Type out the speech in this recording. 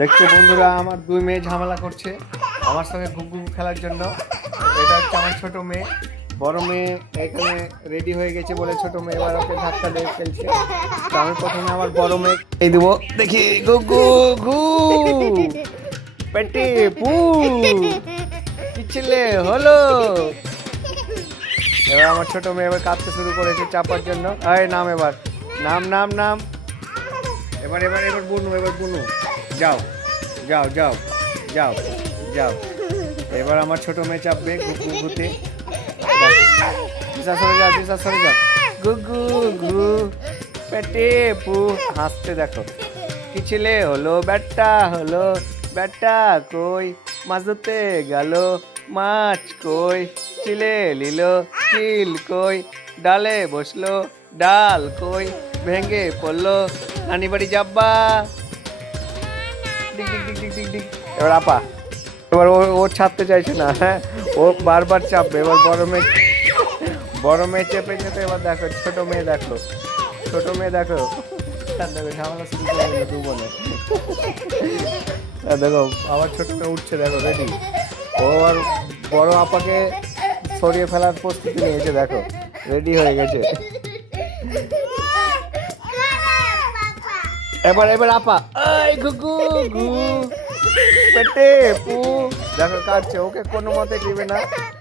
দেখছো বন্ধুরা, আমার দুই মেয়ে ঝামেলা করছে আমার সঙ্গে ঘুঘু খেলার জন্য। এটা হচ্ছে আমার ছোট মেয়ে। বড় মেয়ে এখানে রেডি হয়ে গেছে বলে ছোট মেয়ে এবার ওকে ধাক্কা দিয়ে ফেলছে। তো আমি প্রথমে আমার বড় মেয়ে এই দেবো, দেখি ঘুঘু ঘু পেটে পু কি ছেলে হলো। এবার আমার ছোট মেয়ে এবার কাঁদতে শুরু করেছে চাপার জন্য। আয় নাম, এবার নাম নাম নাম। এবার এবার এবার বুনু, এবার বুনু যাও যাও যাও যাও যাও। এবার আমার ছোট মেয়ে চাপবে ঘুঘুতে। দিশা সরে যাও, দিশা সরে যাও। গুগু ঘু পেটে পু হাসতে দেখো। কি ছেলে হলো, ব্যাটটা হলো, ব্যাটটা কই, মাছ ধরতে গেল, মাছ কই, চিলে নিল, চিল কই, ডালে বসলো, ডাল কই, ভেঙে পড়লো, নানি বাড়ি যাব্বা। ডিগ ডিগ ডিগ ডিগ ডিগ ডিগ। এবার আপা, এবার ও ছাড়তে চাইছে না। হ্যাঁ, ও বারবার চাপবে। এবার বড় মেয়ে চেপে চেপে এবার দেখো ছোট মেয়ে, দেখো ছোট মেয়ে দেখো। দেখো ঝামেলা শুরু করে দিল দু বোনে। দেখো আবার ছোট মেয়ে উঠছে, দেখো রেডি। ও আর বড় আপাকে সরিয়ে ফেলার প্রস্তুতি নিয়েছে, দেখো রেডি হয়ে গেছে। এবার এবার আপা, এই ঘুঘু ঘু পেটে পু, দেখো কাটছে, ওকে কোনো মতে দিবে না।